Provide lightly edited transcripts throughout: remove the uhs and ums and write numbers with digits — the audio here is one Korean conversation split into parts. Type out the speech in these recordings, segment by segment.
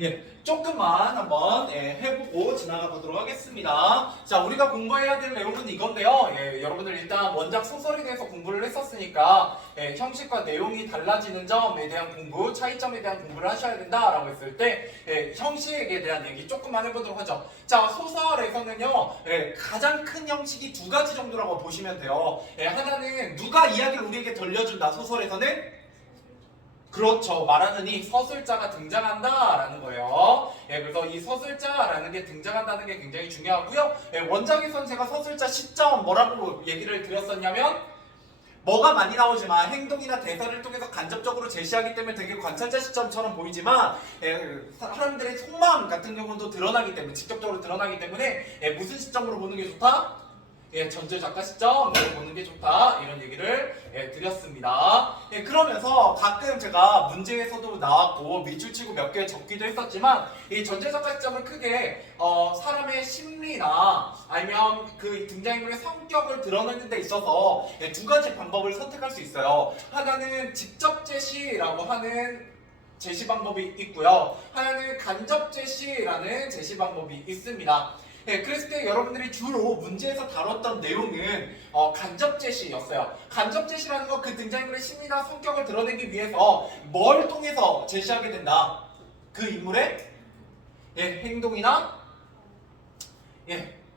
예, 조금만 한번 해보고 지나가 보도록 하겠습니다. 자, 우리가 공부해야 될 내용은 이건데요. 여러분들 일단 원작 소설에 대해서 공부를 했었으니까 형식과 내용이 달라지는 점에 대한 공부, 차이점에 대한 공부를 하셔야 된다라고 했을 때 형식에 대한 얘기 조금만 해보도록 하죠. 자, 소설에서는요 가장 큰 형식이 두 가지 정도라고 보시면 돼요. 하나는 누가 이야기를 우리에게 들려준다. 소설에서는 그렇죠. 말하는 이 서술자가 등장한다라는 거예요. 그래서 이 서술자라는 게 등장한다는 게 굉장히 중요하고요. 원작에선 제가 서술자 시점 뭐라고 얘기를 드렸었냐면 뭐가 많이 나오지만 행동이나 대사를 통해서 간접적으로 제시하기 때문에 되게 관찰자 시점처럼 보이지만 사람들의 속마음 같은 경우도 드러나기 때문에 직접적으로 드러나기 때문에 무슨 시점으로 보는 게 좋다? 전체 작가 시점으로 보는 게 좋다 이런 얘기를 드렸습니다. 그러면서 가끔 제가 문제에서도 나왔고 밑줄 치고 몇 개 적기도 했었지만 이 전체 작가 시점은 크게 사람의 심리나 아니면 그 등장인물의 성격을 드러내는 데 있어서 두 가지 방법을 선택할 수 있어요. 하나는 직접 제시라고 하는 제시 방법이 있고요. 하나는 간접 제시라는 제시 방법이 있습니다. 그랬을 때 여러분들이 주로 문제에서 다뤘던 내용은 간접 제시였어요. 간접 제시라는 건 그 등장인물의 심리나 성격을 드러내기 위해서 뭘 통해서 제시하게 된다. 그 인물의 행동이나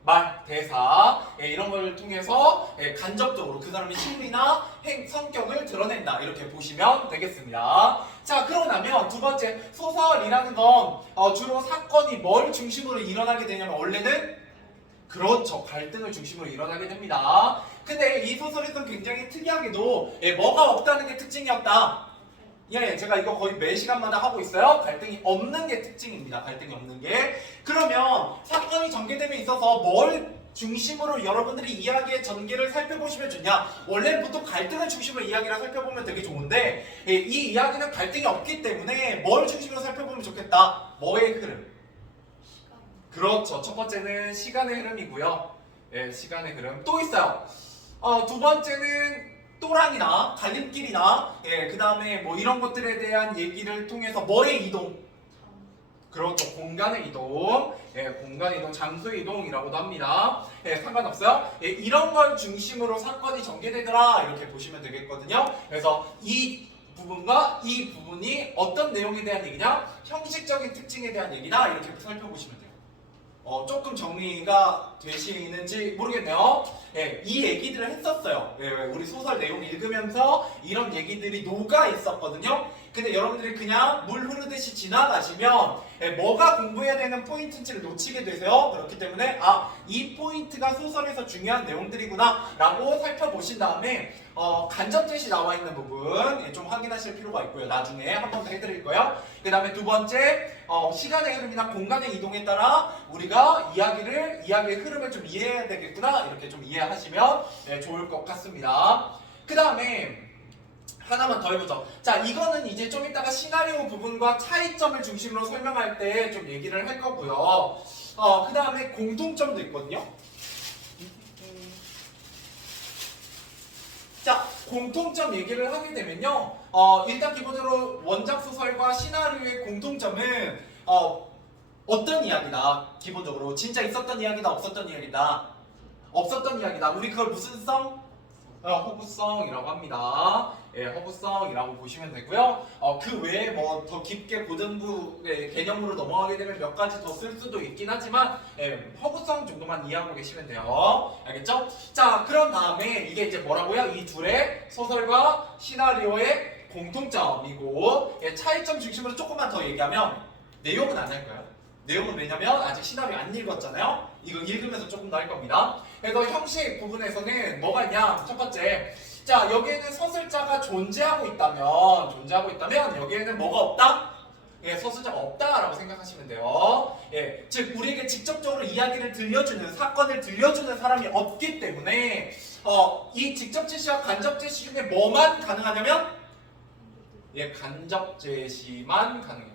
말, 대사 이런 걸 통해서 간접적으로 그 사람의 심리나 성격을 드러낸다 이렇게 보시면 되겠습니다. 자, 그러고 나면 두 번째 소설이라는 건 주로 사건이 뭘 중심으로 일어나게 되냐면 원래는 그렇죠. 갈등을 중심으로 일어나게 됩니다. 근데 이 소설에서는 굉장히 특이하게도 뭐가 없다는 게 특징이었다. 제가 이거 거의 매 시간마다 하고 있어요. 갈등이 없는 게 특징입니다. 갈등이 없는 게. 그러면 사건이 전개됨에 있어서 뭘 중심으로 여러분들이 이야기의 전개를 살펴보시면 좋냐? 원래는 보통 갈등을 중심으로 이야기를 살펴보면 되게 좋은데 이 이야기는 갈등이 없기 때문에 뭘 중심으로 살펴보면 좋겠다? 뭐의 흐름? 그렇죠. 첫 번째는 시간의 흐름이고요. 시간의 흐름. 또 있어요. 두 번째는 또랑이나 갈림길이나 그 다음에 뭐 이런 것들에 대한 얘기를 통해서 뭐의 이동? 그렇죠. 공간의 이동, 공간 이동, 장소 이동이라고도 합니다. 상관없어요. 이런 걸 중심으로 사건이 전개되더라 이렇게 보시면 되겠거든요. 그래서 이 부분과 이 부분이 어떤 내용에 대한 얘기냐? 형식적인 특징에 대한 얘기다 이렇게 살펴보시면 돼요. 조금 정리가 되시는지 모르겠네요. 이 얘기들을 했었어요. 우리 소설 내용 읽으면서 이런 얘기들이 녹아 있었거든요. 근데 여러분들이 그냥 물 흐르듯이 지나가시면 뭐가 공부해야 되는 포인트인지를 놓치게 되세요. 그렇기 때문에 이 포인트가 소설에서 중요한 내용들이구나 라고 살펴보신 다음에 간접 제시 나와 있는 부분 좀 확인하실 필요가 있고요. 나중에 한 번 더 해드릴 거예요. 그 다음에 두 번째 시간의 흐름이나 공간의 이동에 따라 우리가 이야기의 흐름을 좀 이해해야 되겠구나 이렇게 좀 이해하시면 좋을 것 같습니다. 그 다음에 하나만 더 해보죠. 자, 이거는 이제 좀 이따가 시나리오 부분과 차이점을 중심으로 설명할 때 좀 얘기를 할 거고요. 그 다음에 공통점도 있거든요. 자, 공통점 얘기를 하게 되면요. 일단 기본적으로 원작 소설과 시나리오의 공통점은 어떤 이야기다. 기본적으로 진짜 있었던 이야기다, 없었던 이야기다. 없었던 이야기다. 우리 그걸 무슨 성? 허구성이라고 합니다. 허구성이라고 보시면 되고요. 그 외에 뭐 더 깊게 고등부 개념으로 넘어가게 되면 몇 가지 더 쓸 수도 있긴 하지만 허구성 정도만 이해하고 계시면 돼요. 알겠죠? 자, 그런 다음에 이게 이제 뭐라고요? 이 둘의 소설과 시나리오의 공통점이고 차이점 중심으로 조금만 더 얘기하면 내용은 안 할 거예요. 내용은 왜냐면 아직 시나리오 안 읽었잖아요. 이거 읽으면서 조금 더 할 겁니다. 그래서 형식 부분에서는 뭐가 있냐? 첫 번째, 자, 여기에는 서술자가 존재하고 있다면 여기에는 뭐가 없다? 서술자가 없다라고 생각하시면 돼요. 즉 우리에게 직접적으로 이야기를 들려주는, 사건을 들려주는 사람이 없기 때문에 이 직접 제시와 간접 제시 중에 뭐만 가능하냐면 간접 제시만 가능해요.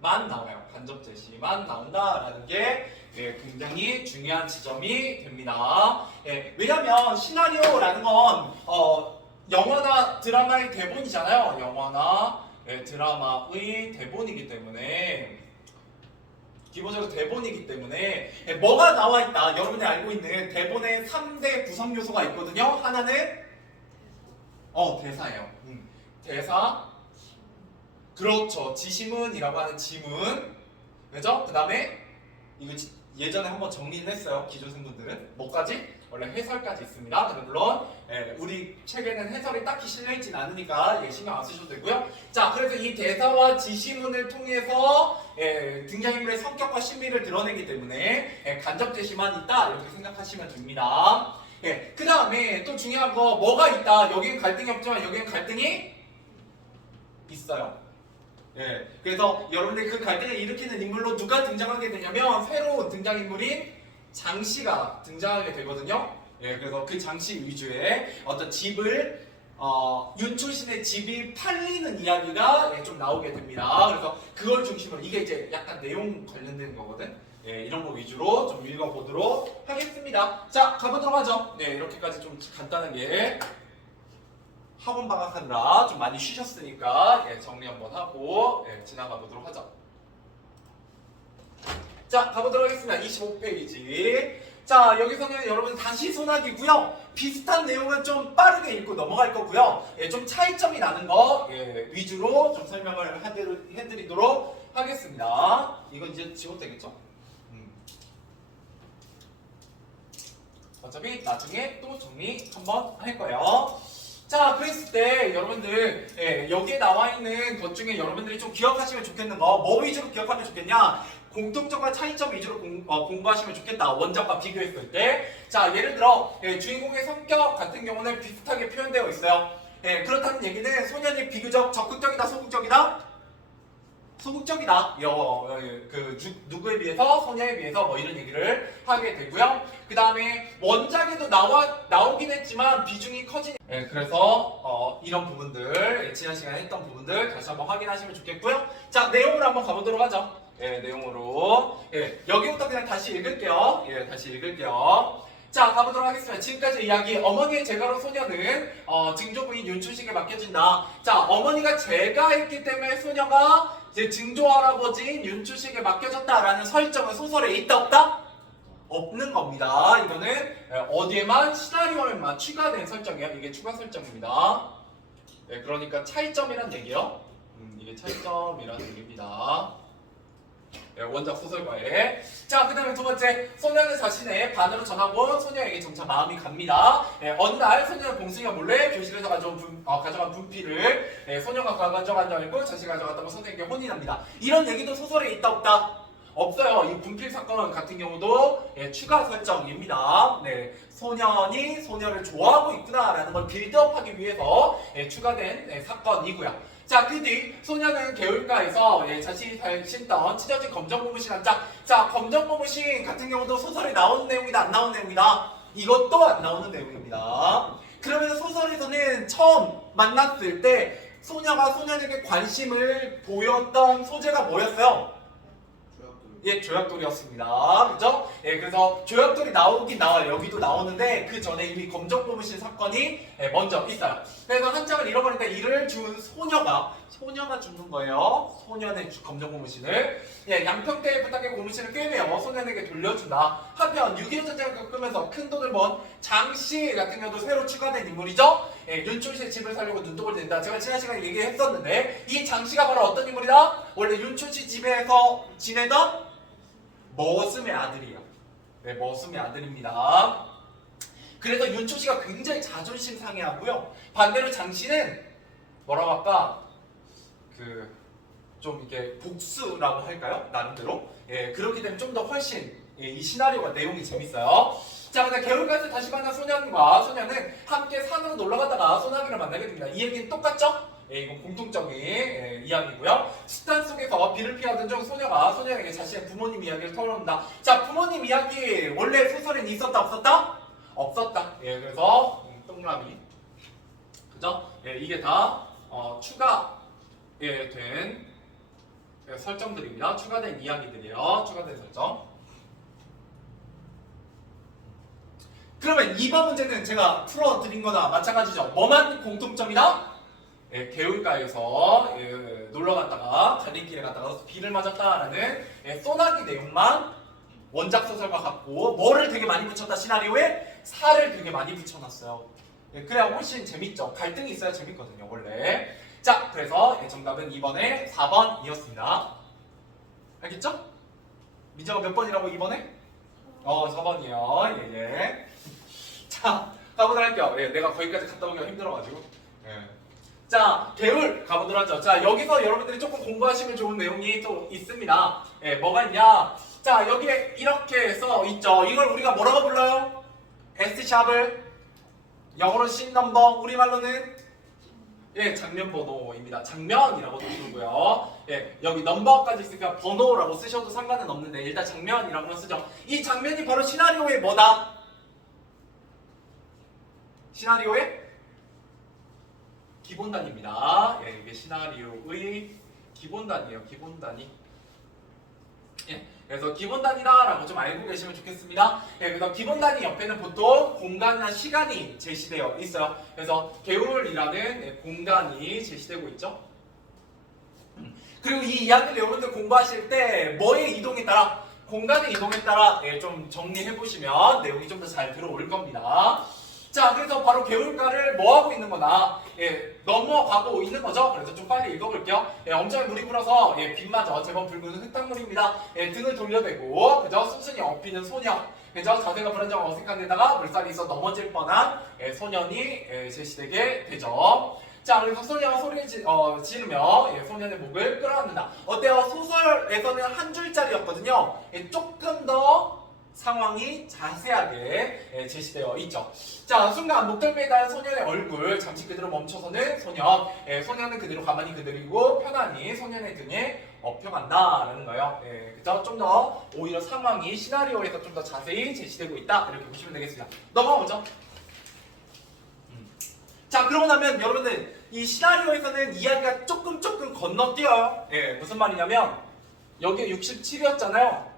만 나와요. 간접 제시만 나온다라는 게 굉장히 중요한 지점이 됩니다. 왜냐면 시나리오라는 건 영화나 드라마의 대본이잖아요. 영화나 드라마의 대본이기 때문에 기본적으로 대본이기 때문에 뭐가 나와 있다. 여러분이 알고 있는 대본에 3대 구성 요소가 있거든요. 하나는 대사예요. 대사. 그렇죠. 지시문이라고 하는 지문. 그죠? 그 다음에 이거 예전에 한번 정리를 했어요. 기존생분들은 뭐까지? 원래 해설까지 있습니다. 물론 우리 책에는 해설이 딱히 실려있진 않으니까 신경 안 쓰셔도 되고요. 자, 그래서 이 대사와 지시문을 통해서 등장인물의 성격과 심리를 드러내기 때문에 간접 제시만 있다 이렇게 생각하시면 됩니다. 그 다음에 또 중요한 거 뭐가 있다. 여기는 갈등이 없지만 여기는 갈등이 있어요. 그래서 여러분들 그 갈등을 일으키는 인물로 누가 등장하게 되냐면 새로운 등장인물인 장씨가 등장하게 되거든요. 그래서 그 장씨 위주의 어떤 집을 윤초신의 집이 팔리는 이야기가 좀 나오게 됩니다. 그래서 그걸 중심으로 이게 이제 약간 내용 관련된 거거든. 이런 거 위주로 좀 읽어보도록 하겠습니다. 자, 가보도록 하죠. 이렇게까지 좀 간단하게 학원 방학하느라 좀 많이 쉬셨으니까 정리 한번 하고 지나가 보도록 하죠. 자, 가보도록 하겠습니다. 25페이지. 자, 여기서는 여러분 다시 소나기고요. 비슷한 내용은 좀 빠르게 읽고 넘어갈 거고요. 좀 차이점이 나는 거 위주로 좀 설명을 해드리도록 하겠습니다. 이건 이제 지워도 되겠죠? 어차피 나중에 또 정리 한번 할 거예요. 자, 그랬을 때 여러분들 여기에 나와 있는 것 중에 여러분들이 좀 기억하시면 좋겠는 거 뭐 위주로 기억하면 좋겠냐? 공통점과 차이점 위주로 공부하시면 좋겠다. 원작과 비교했을 때. 자, 예를 들어 주인공의 성격 같은 경우는 비슷하게 표현되어 있어요. 그렇다는 얘기는 소년이 비교적 적극적이다, 소극적이다? 소극적이다. 누구에 비해서? 소녀에 비해서 뭐 이런 얘기를 하게 되고요. 그 다음에 원작에도 나오긴 했지만 비중이 커진. 그래서 이런 부분들 지난 시간에 했던 부분들 다시 한번 확인하시면 좋겠고요. 자, 내용으로 한번 가보도록 하죠. 내용으로. 여기부터 그냥 다시 읽을게요. 다시 읽을게요. 자, 가보도록 하겠습니다. 지금까지 이야기 어머니의 제가로 소녀는 증조부인 윤춘식에 맡겨진다. 자, 어머니가 제가했기 때문에 소녀가 이제 증조할아버지인 윤춘식에 맡겨졌다라는 설정은 소설에 있다 없다? 없는 겁니다. 이거는 어디에만 시나리오에만 추가된 설정이에요. 이게 추가 설정입니다. 그러니까 차이점이란 얘기요. 이게 차이점이란 얘기입니다. 원작 소설과의. 자, 그 다음에 두 번째, 소녀는 자신의 반으로 전하고 소녀에게 점차 마음이 갑니다. 어느 날 소녀는 봉숭이가 몰래 교실에서 가져간 분필을 소녀가 가져간 줄 알고 자신이 가져갔다고 선생님께 혼이 납니다. 이런 얘기도 소설에 있다 없다? 없어요. 이 분필 사건 같은 경우도 추가 설정입니다. 소년이 소녀를 좋아하고 있구나라는 걸 빌드업하기 위해서 추가된 사건이고요. 자, 그 뒤 소녀는 개울가에서 자신이 신던 찢어진 검정고무신 한 짝. 자, 검정고무신 같은 경우도 소설에 나오는 내용이다, 안 나오는 내용이다? 이것도 안 나오는 내용입니다. 그러면 소설에서는 처음 만났을 때 소녀가 소년에게 관심을 보였던 소재가 뭐였어요? 조약돌이었습니다. 그죠? 그래서 조약돌이 나오긴 나와요. 여기도 나오는데 그 전에 이미 검정고무신 사건이 먼저 있어요. 그래서 한 장을 잃어버리는데 이를 준 소녀가 죽는 거예요. 소년의 검정고무신을 양평대에 부탁해 고무신을 꿰매어 소년에게 돌려준다. 한편 6.25 전쟁을 겪으면서 큰 돈을 번 장씨 같은 경우도 새로 추가된 인물이죠. 윤춘씨의 집을 살려고 눈독을 댄다. 제가 지난 시간에 얘기했었는데 이 장씨가 바로 어떤 인물이다? 원래 윤춘씨 집에서 지내던 머슴의 아들이에요. 머슴의 아들입니다. 그래서 윤초씨가 굉장히 자존심 상해하고요. 반대로 장씨는 뭐라고 할까? 좀 이렇게 복수라고 할까요? 나름대로. 그렇기 때문에 좀 더 훨씬 이 시나리오가 내용이 재밌어요. 자, 근데 개울가에서 다시 만난 소년과 소녀는 함께 산으로 놀러 갔다가 소나기를 만나게 됩니다. 이 얘기는 똑같죠? 이건 공통적인 이야기고요. 습단 속에서 비를 피하던 중 소녀가 소녀에게 자신의 부모님 이야기를 털어놓는다. 자, 부모님 이야기 원래 소설에는 있었다 없었다? 없었다. 그래서 동그라미. 그죠? 이게 다 추가된 설정들입니다. 추가된 이야기들이에요. 추가된 설정. 그러면 2번 문제는 제가 풀어드린 거나 마찬가지죠. 뭐만 공통점이다? 개울가에서 놀러 갔다가 갈림길에 갔다가 비를 맞았다라는 소나기 내용만 원작 소설과 같고 뭐를 되게 많이 붙였다 시나리오에 살을 되게 많이 붙여놨어요. 그래야 훨씬 재밌죠. 갈등이 있어야 재밌거든요 원래. 자 그래서 정답은 2번에 4번이었습니다. 알겠죠? 민정아 몇 번이라고 2번에? 4번이요. 예. 자 가보도록 할게요. 내가 거기까지 갔다 오기가 힘들어가지고. 자 개울 가보도록 하죠. 자 여기서 여러분들이 조금 공부하시면 좋은 내용이 또 있습니다. 뭐가 있냐? 자 여기에 이렇게 써 있죠. 이걸 우리가 뭐라고 불러요? S샵을 영어로 씬 넘버, 우리말로는 장면 번호입니다. 장면이라고도 부르고요. 여기 넘버까지 있으니까 번호라고 쓰셔도 상관은 없는데 일단 장면이라고만 쓰죠. 이 장면이 바로 시나리오의 뭐다? 시나리오의 기본단위입니다. 이게 시나리오의 기본단위예요. 기본단위. 그래서 기본단위다라고 좀 알고 계시면 좋겠습니다. 그래서 기본단위 옆에는 보통 공간이나 시간이 제시되어 있어요. 그래서 개울이라는 공간이 제시되고 있죠. 그리고 이 이야기를 여러분들 공부하실 때 뭐의 이동에 따라, 공간의 이동에 따라 좀 정리해 보시면 내용이 좀 더 잘 들어올 겁니다. 자, 그래서 바로 개울가를 뭐 하고 있는 거나 넘어가고 있는 거죠. 그래서 좀 빨리 읽어볼게요. 엄청나게 물이 불어서 빗마저 제법 붉은 흙탕물입니다. 등을 돌려대고 그저 순순히 업히는 소녀, 그저 자세가 불안정한 어색한 데다가 물살이 있어 넘어질 뻔한 소년이 제시되게 되죠. 자, 그래서 소녀가 소리를 지르며 소년의 목을 끌어안는다. 어때요? 소설에서는 한 줄짜리였거든요. 조금 더 상황이 자세하게 제시되어 있죠. 자, 순간 목덜미에 닿은 소년의 얼굴 잠시 그대로 멈춰서는 소년. 소년은 그대로 가만히 그대로이고 편안히 소년의 등에 업혀간다라는 거예요. 그죠? 좀 더 오히려 상황이 시나리오에서 좀 더 자세히 제시되고 있다 이렇게 보시면 되겠습니다. 넘어가보죠. 자, 그러고 나면 여러분들 이 시나리오에서는 이야기가 조금 건너뛰어요. 무슨 말이냐면 여기 67이었잖아요.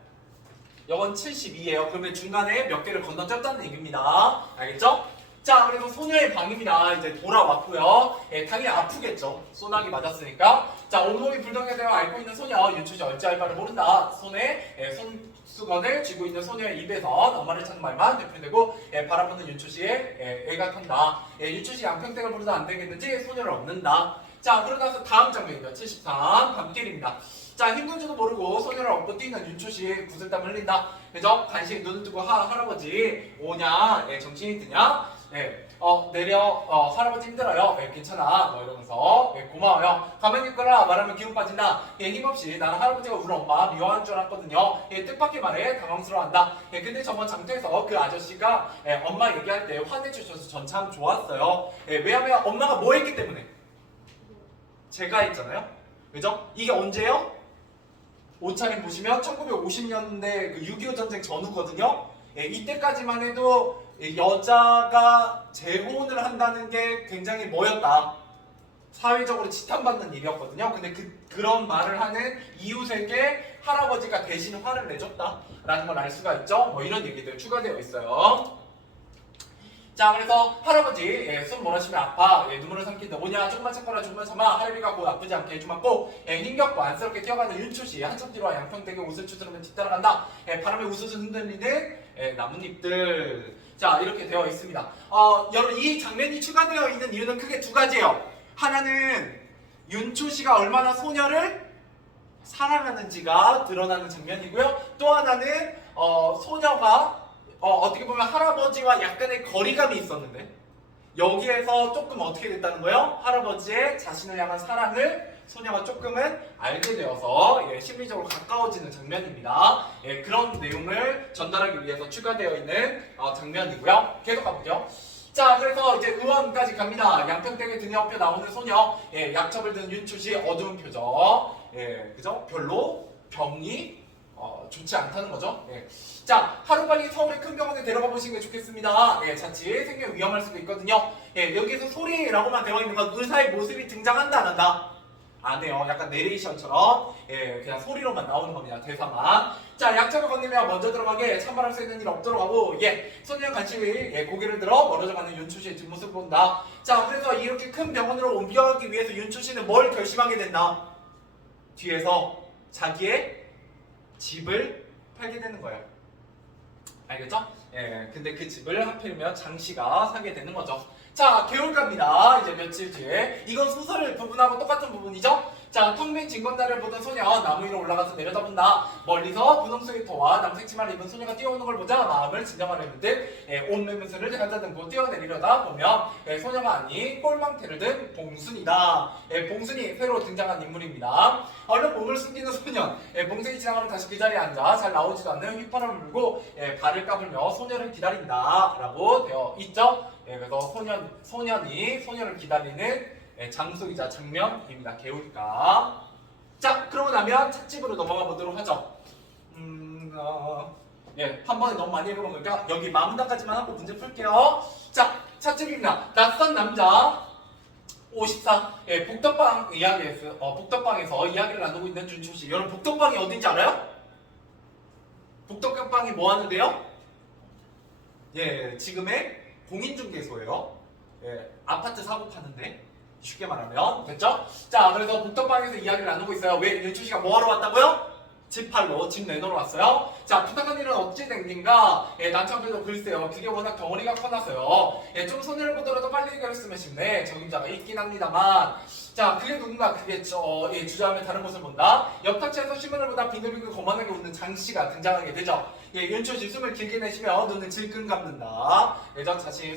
이건 72예요. 그러면 중간에 몇 개를 건너뛰었다는 얘기입니다. 알겠죠? 자, 그래서 소녀의 방입니다. 이제 돌아왔고요. 당연히 아프겠죠. 소나기 맞았으니까. 자, 온몸이 불덩이가 되어 앓고 있는 소녀. 윤초시 어찌할 바를 모른다. 손에 손수건을 쥐고 있는 소녀의 입에서 엄마를 찾는 말만 대표되고 바라보는 윤초시의 애가 탄다. 윤초시 양평댁을 부르다 안 되겠는지 소녀를 얻는다. 자, 그러고 나서 다음 장면입니다. 73 밤길입니다. 자, 힘든 줄도 모르고 소녀를 업고 뛰는 윤초시 구슬땀 흘린다. 그죠? 간신히 눈을 뜨고 할아버지 오냐? 정신이 드냐? 내려 할아버지 힘들어요. 괜찮아. 뭐 이러면서 고마워요. 가만히 있거라 말하면 기운 빠진다. 힘없이 나는 할아버지가 우리 엄마 미워하는 줄 알았거든요. 뜻밖의 말에 당황스러워한다. 근데 저번 장터에서 그 아저씨가 엄마 얘기할 때 화내주셔서 전 참 좋았어요. 왜냐면 엄마가 뭐 했기 때문에 제가 했잖아요. 그죠? 이게 언제요? 옷차림 보시면 1950년대 그 6.25 전쟁 전후거든요. 이때까지만 해도 여자가 재혼을 한다는 게 굉장히 뭐였다? 사회적으로 지탄받는 일이었거든요. 근데 그런 말을 하는 이웃에게 할아버지가 대신 화를 내줬다 라는 걸 알 수가 있죠. 뭐 이런 얘기들 추가되어 있어요. 자, 그래서 할아버지 숨 몰아쉬면 아파. 눈물을 삼킨다. 뭐냐? 조금만 참거라. 조금만 참아. 할아비가 곧 아프지 않게 해주맞고 힘겹고 안쓰럽게 뛰어가는 윤초시. 한참 뒤로 양평댁에 옷을 추스르면 뒤따라간다. 바람에 우수수 흔들리는 나뭇잎들. 자, 이렇게 되어 있습니다. 여러분 이 장면이 추가되어 있는 이유는 크게 두 가지예요. 하나는 윤초시가 얼마나 소녀를 사랑하는지가 드러나는 장면이고요. 또 하나는 소녀가 어떻게 보면 할아버지와 약간의 거리감이 있었는데 여기에서 조금 어떻게 됐다는 거예요? 할아버지의 자신을 향한 사랑을 소녀가 조금은 알게 되어서 심리적으로 가까워지는 장면입니다. 그런 내용을 전달하기 위해서 추가되어 있는 장면이고요. 계속 가볼게요. 자, 그래서 이제 의원까지 갑니다. 양평댁에 등에 업혀 나오는 소녀, 약첩을 든 윤초시 어두운 표정, 그죠? 별로 병이 좋지 않다는 거죠. 자, 하루빨리 서울의 큰 병원에 데려가 보시는 게 좋겠습니다. 자칫 생명 위험할 수도 있거든요. 여기서 소리라고만 되어 있는 건 의사의 모습이 등장한다 안 한다? 안 해요. 약간 내레이션처럼 예, 그냥 소리로만 나오는 겁니다. 대사만. 자, 약점을 건네며 먼저 들어가게 찬바람 쐬는 일 없도록 하고 예, 소년 간신히 예, 고개를 들어 멀어져 가는 윤초 씨의 뒷모습을 본다. 자, 그래서 이렇게 큰 병원으로 옮겨가기 위해서 윤초 씨는 뭘 결심하게 됐나? 뒤에서 자기의 집을 팔게 되는 거예요. 알겠죠? 예, 근데 그 집을 하필이면 장씨가 사게 되는 거죠. 자, 개울갑니다. 이제 며칠 뒤에. 이건 소설 부분하고 똑같은 부분이죠? 자, 텅 빈 진건다리를 보던 소녀, 나무 위로 올라가서 내려다본다. 멀리서 분홍 스웨터와 남색 치마를 입은 소녀가 뛰어오는 걸 보자 마음을 진정하려는 듯 옷 매무새를 가다듬고 뛰어내리려다 보면 소녀가 아닌 꼴망태를 든 봉순이다. 봉순이 새로 등장한 인물입니다. 얼른 몸을 숨기는 소년, 봉순이 지나가면 다시 그 자리에 앉아 잘 나오지도 않는 휘파람을 불고 발을 까불며 소녀를 기다린다 라고 되어 있죠. 그래서 소년이 소녀를 기다리는 장소이자 장면입니다. 개울가. 자, 그러고 나면 찻집으로 넘어가 보도록 하죠. 예, 한 번에 너무 많이 읽어본 거니까 여기 마문단까지만 하고 문제 풀게요. 자, 찻집입니다. 낯선 남자 54. 예, 복덕방 이야기에서 복덕방에서 이야기를 나누고 있는 준초 씨. 여러분 복덕방이 어딘지 알아요? 복덕방이 뭐 하는데요? 예, 지금의 공인중개소예요. 예, 아파트 사고 파는데. 쉽게 말하면 됐죠? 자, 그래서 복덕방에서 이야기를 나누고 있어요. 왜 윤초 씨가 뭐 하러 왔다고요? 집 팔러, 집 내놓으러 왔어요. 자, 부탁한 일은 어찌 된 긴가? 난처한데도 글쎄요. 그게 워낙 덩어리가 커나서요. 좀 손해를 보더라도 빨리 해결했으면 싶네. 적임자가 있긴 합니다만. 자, 그게 누군가 그겠죠. 주저하면 다른 곳을 본다. 옆 타치에서 신문을 보다 빙글빙글 거만하게 웃는 장씨가 등장하게 되죠. 윤초 씨 숨을 길게 내쉬며 눈을 질끈 감는다. 예전 자신의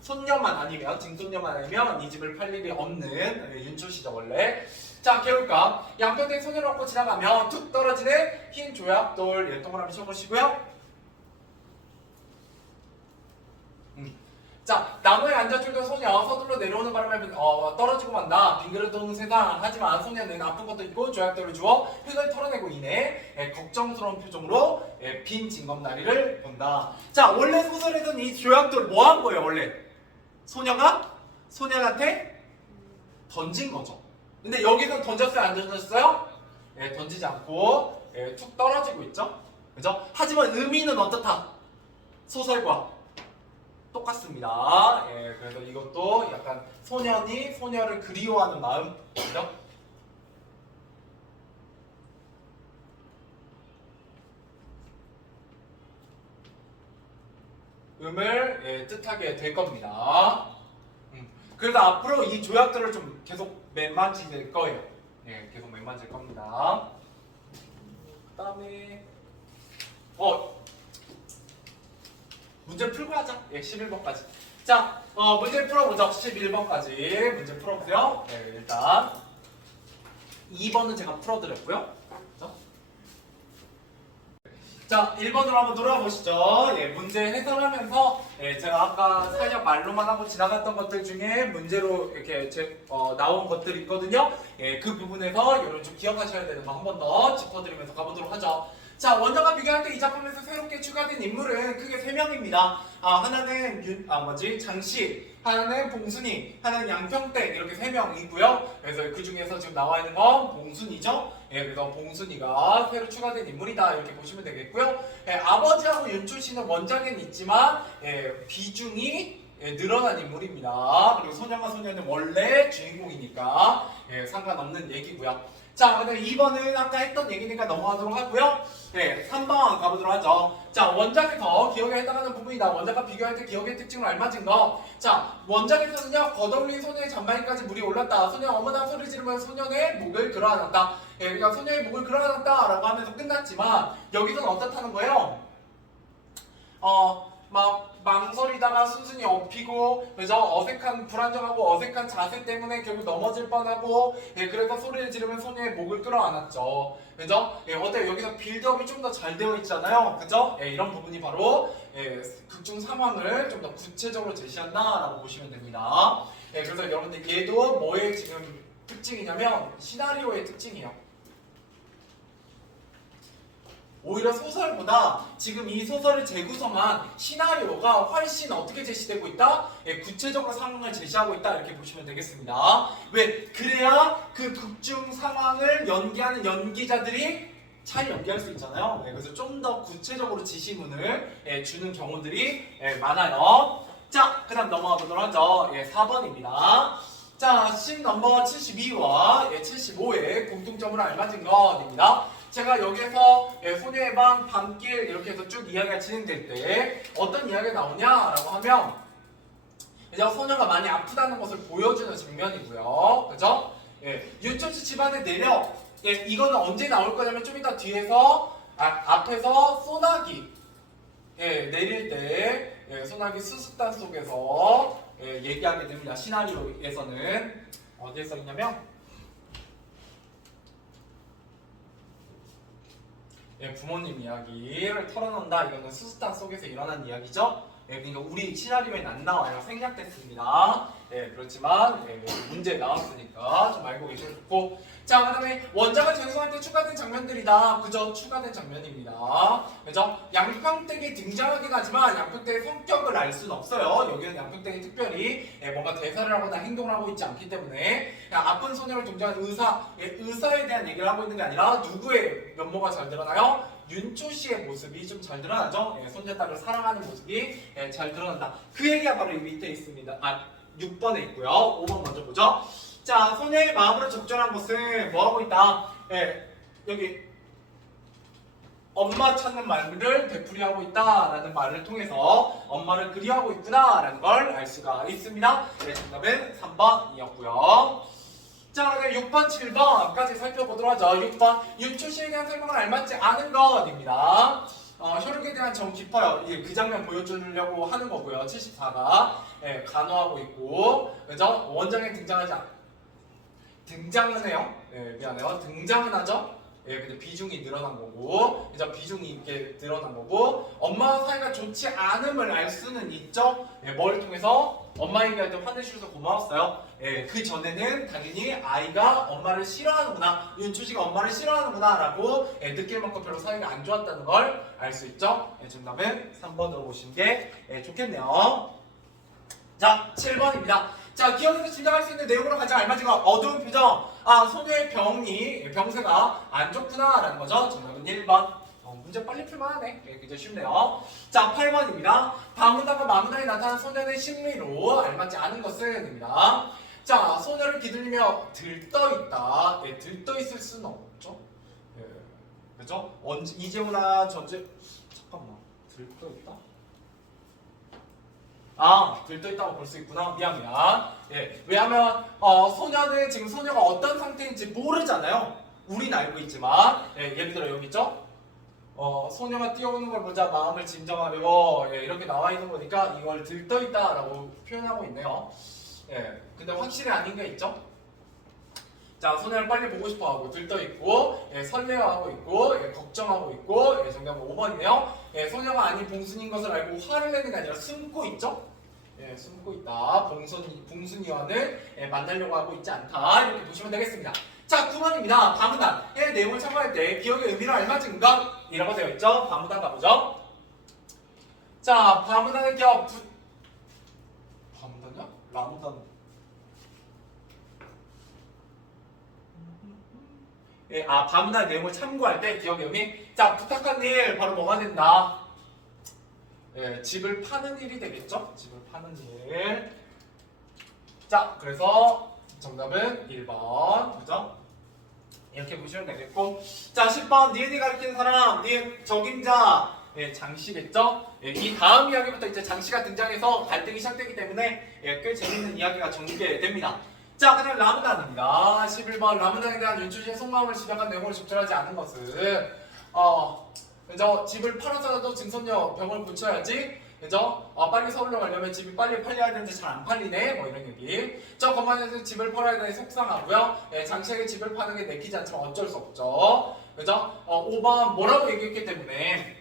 손녀만 아니면 증손녀만 아니면 이 집을 팔 일이 없는 윤초 씨죠 원래. 자, 개울가. 양평된 소녀를 얻고 지나가면 툭 떨어지는 흰 조약돌. 동그라미 쳐보시고요. 자, 나무에 앉아줄던 소녀 서둘러 내려오는 바람에 떨어지고 만다. 빙그레 도는 세상. 하지만 소녀는 아픈 것도 있고 조약돌을 주워 흙을 털어내고 이내 걱정스러운 표정으로 빈 징검다리를 본다. 자, 원래 소설에서는 이 조약돌 뭐 한 거예요 원래? 소녀가 소년한테 던진 거죠. 근데 여기서 던졌어요 안 던졌어요? 던지지 않고 툭 떨어지고 있죠. 그죠? 하지만 의미는 어떻다? 소설과 똑같습니다. 그래서 이것도 약간 소년이 소녀를 그리워하는 마음, 그죠? 음을 뜻하게 될 겁니다. 그래서 앞으로 이 조약들을 좀 계속 맨만질 거예요. 계속 맨만질 겁니다. 그다음에 문제 풀고 하자. 11번까지. 자, 문제 풀어보죠. 11번까지 문제 풀어보세요. 일단 2번은 제가 풀어드렸고요. 그렇죠? 자, 1번으로 한번 돌아가 보시죠. 문제 해설하면서 제가 아까 살짝 말로만 하고 지나갔던 것들 중에 문제로 이렇게 나온 것들이 있거든요. 그 부분에서 여러분 좀 기억하셔야 되는 거 한 번 더 짚어드리면서 가보도록 하죠. 자, 원작과 비교할 때 이 작품에서 새롭게 추가된 인물은 크게 3명입니다. 하나는 장씨, 하나는 봉순이, 하나는 양평댁 이렇게 3명이고요. 그래서 그 중에서 지금 나와 있는 건 봉순이죠. 그래서 봉순이가 새로 추가된 인물이다 이렇게 보시면 되겠고요. 아버지하고 윤초 씨는 원작에는 있지만 비중이 늘어난 인물입니다. 그리고 소녀와 소녀는 원래 주인공이니까 상관없는 얘기고요. 자, 그다음 2번은 아까 했던 얘기니까 넘어가도록 하고요. 3번 가보도록 하죠. 자, 원작에서 기억에 해당하는 부분이다. 원작과 비교할 때 기억의 특징을 알맞은 거. 자, 원작에서는요, 걷어올린 소녀의 잔바위까지 물이 올랐다. 소녀 어머나 소리 지르면서 소년의 목을 끌어안았다. 그러니까 소녀의 목을 끌어안았다 라고 하면서 끝났지만 여기서는 어떻다는 거예요? 막 망설이다가 순순히 엎이고, 그죠? 불안정하고 어색한 자세 때문에 결국 넘어질 뻔하고, 그래서 소리를 지르면 소녀의 목을 끌어안았죠. 그죠? 어때요? 여기서 빌드업이 좀 더 잘 되어 있잖아요. 그죠? 이런 부분이 바로 극중 상황을 좀 더 구체적으로 제시한다라고 보시면 됩니다. 그래서 여러분들 얘도 뭐의 지금 특징이냐면 시나리오의 특징이에요. 오히려 소설보다 지금 이 소설을 재구성한 시나리오가 훨씬 어떻게 제시되고 있다? 예, 구체적으로 상황을 제시하고 있다 이렇게 보시면 되겠습니다. 왜? 그래야 그 극중 상황을 연기하는 연기자들이 잘 연기할 수 있잖아요. 네, 그래서 좀 더 구체적으로 지시문을 주는 경우들이 많아요. 자, 그 다음 넘어가 보도록 하죠. 4번입니다. 자, 씬 넘버 72와 75의 공통점을 알맞은 것입니다. 제가 여기에서 소녀의 방, 밤길 이렇게 해서 쭉 이야기가 진행될 때 어떤 이야기가 나오냐라고 하면 이제 소녀가 많이 아프다는 것을 보여주는 장면이고요. 그죠? 윤철씨 집안에 내려. 이거는 언제 나올 거냐면 좀 이따 뒤에서 앞에서 소나기 내릴 때 소나기 수수단 속에서 얘기하게 됩니다. 시나리오에서는 어디에 써 있냐면 부모님 이야기를 털어놓는다. 이거는 수수단 속에서 일어난 이야기죠. 그러니까 우리 시나리오엔 안 나와요. 생략됐습니다. 그렇지만 문제에 나왔으니까 좀 알고 계시면 좋고. 자, 그다음에 원작을 전송할 때 추가된 장면들이다. 그죠? 추가된 장면입니다. 그죠? 양평댁이 등장하긴 하지만 양평댁의 성격을 알 수는 없어요. 여기는 양평댁이 특별히 뭔가 대사를 하거나 행동을 하고 있지 않기 때문에 아픈 소녀를 동정한 의사에 대한 얘기를 하고 있는 게 아니라 누구의 면모가 잘 드러나요? 윤초 씨의 모습이 좀 잘 드러나죠? 손녀딸을 사랑하는 모습이 잘 드러난다. 그 얘기가 바로 이 밑에 있습니다. 6번에 있고요. 5번 먼저 보죠. 자, 소녀의 마음으로 적절한 것은 뭐 하고 있다? 여기 엄마 찾는 말을 되풀이하고 있다라는 말을 통해서 엄마를 그리워하고 있구나라는 걸 알 수가 있습니다. 정답은 3번이었고요. 자, 그럼 6번, 7번까지 살펴보도록 하죠. 6번, 윤초씨에 대한 설명을 알맞지 않은 것입니다. 혈육에 대한 정 깊어요. 그 장면 보여주려고 하는 거고요. 74가 간호하고 있고, 그죠? 원장에 등장은 해요. 미안해요. 등장은 하죠. 근데 비중이 늘어난 거고, 그죠? 비중이 있게 늘어난 거고, 엄마와 사이가 좋지 않음을 알 수는 있죠. 뭘 통해서? 엄마 얘기할 때 화내주셔서 고마웠어요. 그 전에는 당연히 아이가 엄마를 싫어하는구나, 윤초씨가 엄마를 싫어하는구나 라고 느낄 만큼 별로 사이가 안 좋았다는 걸 알 수 있죠. 정답은 3번으로 보시는 게 좋겠네요. 자, 7번입니다. 자, 기억에서 짐작할 수 있는 내용으로 가장 알맞은 거 어두운 표정. 소녀의 병세가 안 좋구나 라는 거죠. 정답은 1번. 문제 빨리 풀만하네. 굉장히 쉽네요. 자, 8번입니다. 다문단과 마문단이 나타난 소녀의 심리로 알맞지 않은 것은입니다. 자, 소녀를 기들리며 들떠있다. 들떠있을 수는 없죠. 그죠? 이재훈아 잠깐만. 들떠있다? 들떠있다고 볼 수 있구나. 미안. 왜냐하면 소녀는 지금 소녀가 어떤 상태인지 모르잖아요. 우린 알고 있지만 예를 들어 여기 있죠? 소녀가 뛰어오는 걸 보자 마음을 진정하려고 이렇게 나와 있는 거니까 이걸 들떠있다 라고 표현하고 있네요. 근데 확실히 아닌 게 있죠? 자, 소녀를 빨리 보고 싶어 하고 들떠있고, 설레어하고 있고, 걱정하고 있고, 정답은 5번이네요. 소녀가 아닌 봉순이인 것을 알고 화를 내는 게 아니라 숨고 있죠? 숨고 있다. 봉순이와는 만나려고 하고 있지 않다. 이렇게 보시면 되겠습니다. 자, 9번입니다. 바무단의 내용을 참고할 때 기억의 의미를 알맞은 것이라고 되어 있죠. 바무단 가보죠. 자, 바무단의 기억 바무단이야? 라무단. 바무단의 내용을 참고할 때 기억의 의미. 자, 부탁한 일 바로 뭐가 된다? 집을 파는 일이 되겠죠? 집을 파는 일. 자, 그래서 정답은 1번. 그죠? 이렇게 보시면 되겠고. 자, 10번. 니은이 가리키는 사람. 니은 적임자. 장씨겠죠? 이 다음 이야기부터 이제 장씨가 등장해서 갈등이 시작되기 때문에 꽤 재밌는 이야기가 전개됩니다. 자, 그 다음 라무단입니다. 11번. 라무단에 대한 윤초씨의 속마음을 지적한 내용을 적절하지 않은 것은 그죠? 집을 팔아서라도 증손녀 병을 고쳐야지. 그죠? 빨리 서울로 가려면 집이 빨리 팔려야 되는데 잘 안 팔리네. 뭐 이런 얘기. 저 건만에서 집을 팔아야 되니 속상하고요. 장씨에게 집을 파는 게 내키지 않지만 어쩔 수 없죠. 그죠? 5번 뭐라고 얘기했기 때문에.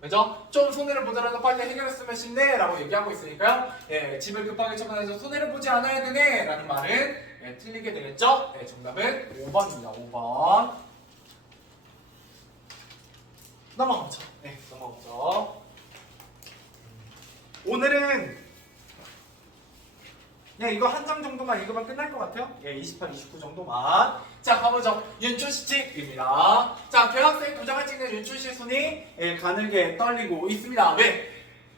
그죠? 좀 손해를 보더라도 빨리 해결했으면 싶네 라고 얘기하고 있으니까요. 집을 급하게 처분해서 손해를 보지 않아야 되네 라는 말은 틀리게 되겠죠? 정답은 5번입니다. 5번. 넘어가죠. 네, 넘어가죠. 오늘은 이거 한 장 정도만 읽으면 끝날 것 같아요. 28, 29 정도만. 자, 가보죠. 윤초씨 찍입니다. 자, 대학생 도장을 찍는 윤초씨의 손이 가늘게 떨리고 있습니다. 왜?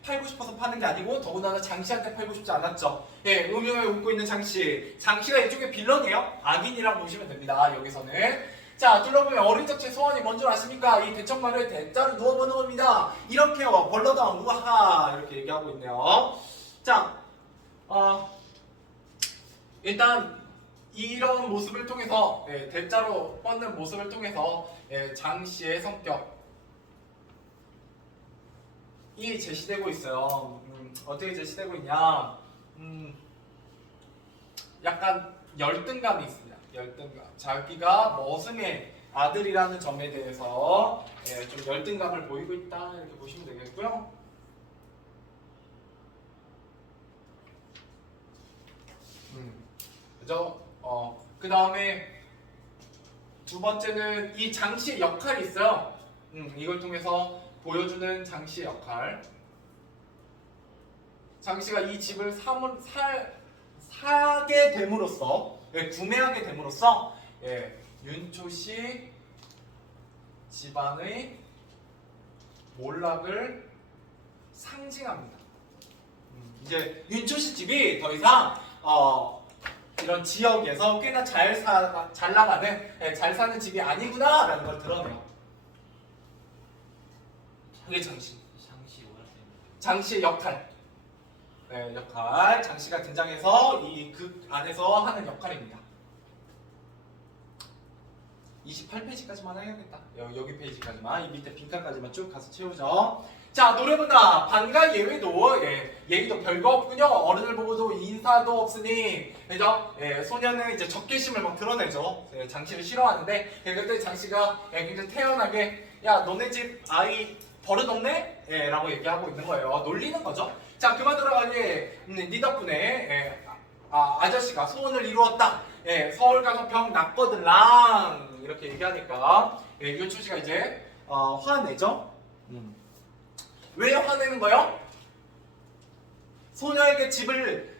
팔고 싶어서 파는 게 아니고 더군다나 장씨한테 팔고 싶지 않았죠. 음흉하게 웃고 있는 장씨. 장씨가 이쪽에 빌런이에요. 악인이라고 보시면 됩니다. 여기서는. 자, 둘러보면 어린 적 제 소원이 뭔 줄 아십니까? 이 대청마루에 대자로 누워보는 겁니다. 이렇게요. 벌러다 우하하 이렇게 얘기하고 있네요. 자, 일단 이런 모습을 통해서 대자로 뻗는 모습을 통해서 장씨의 성격이 제시되고 있어요. 어떻게 제시되고 있냐? 약간 열등감이 있습니다. 열등감. 자기가 머슴의 아들이라는 점에 대해서 좀 열등감을 보이고 있다 이렇게 보시면 되겠고요. 그죠? 그 다음에 두 번째는 이 장씨의 역할이 있어요. 이걸 통해서 보여주는 장씨의 역할. 장씨가 이 집을 사게 됨으로써, 구매하게 됨으로써, 윤초씨 집안의 몰락을 상징합니다. 이제 윤초씨 집이 더 이상 이런 지역에서 꽤나 잘 나가는, 잘 사는 집이 아니구나 라는 걸 드러내요. 이게 장씨의 역할. 역할. 장씨가 등장해서 이 극 안에서 하는 역할입니다. 28페이지까지만 해야겠다. 여기 페이지까지만, 이 밑에 빈칸까지만 쭉 가서 채우죠. 자, 노래보다 반가 예외도 예의도 별거 없군요. 어른을 보고도 인사도 없으니, 그죠? 소녀는 이제 적개심을 막 드러내죠. 장씨를 싫어하는데, 그때 장씨가 굉장히 태연하게, 야, 너네 집 아이 버릇없네? 라고 얘기하고 있는 거예요. 놀리는 거죠. 자, 그만 돌아가니 네 덕분에 아저씨가 소원을 이루었다. 서울 가서 병 낫거든랑 이렇게 얘기하니까 윤초씨가 이제 화내죠. 왜 화내는 거예요? 소녀에게 집을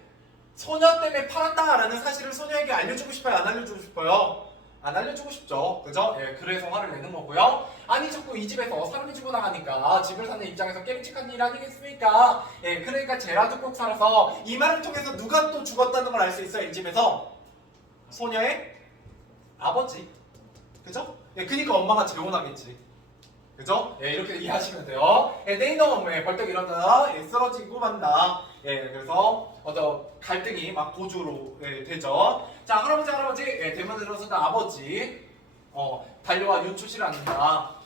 소녀 때문에 팔았다라는 사실을 소녀에게 알려주고 싶어요? 안 알려주고 싶어요? 안 알려주고 싶죠. 그죠? 그래서 화를 내는 거고요. 아니 자꾸 이 집에서 사람이 죽어나가니까 집을 사는 입장에서 깨름직한 일 아니겠습니까? 그러니까 쟤라도 꼭 살아서 이 말을 통해서 누가 또 죽었다는 걸 알 수 있어요. 이 집에서 소녀의 아버지. 그죠? 그니까 엄마가 재혼하겠지. 그죠? 이렇게 이해하시면 돼요. 내 이놈 벌떡 일어나 쓰러지고 만다. 그래서 갈등이 막 고조로 되죠. 자, 할아버지 대문 들어서는 아버지 달려와 윤초씨를 안는다.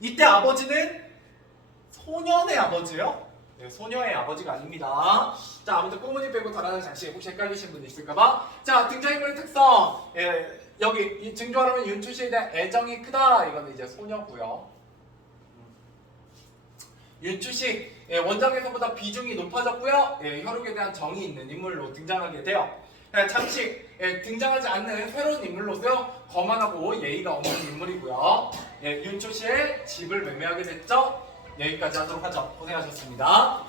이때 아버지는 소년의 아버지예요. 소녀의 아버지가 아닙니다. 자, 아무튼 꼬무니 빼고 달아난 장씨 혹시 헷갈리신 분 있을까봐. 자, 등장인물의 특성. 여기 증조하려면 윤초씨에 대한 애정이 크다. 이거는 이제 소녀고요. 윤초씨 원작에서보다 비중이 높아졌고요. 혈육에 대한 정이 있는 인물로 등장하게 돼요. 장씨 등장하지 않는 새로운 인물로서요. 거만하고 예의가 없는 인물이고요. 윤초씨의 집을 매매하게 됐죠. 여기까지 하도록 하죠. 고생하셨습니다.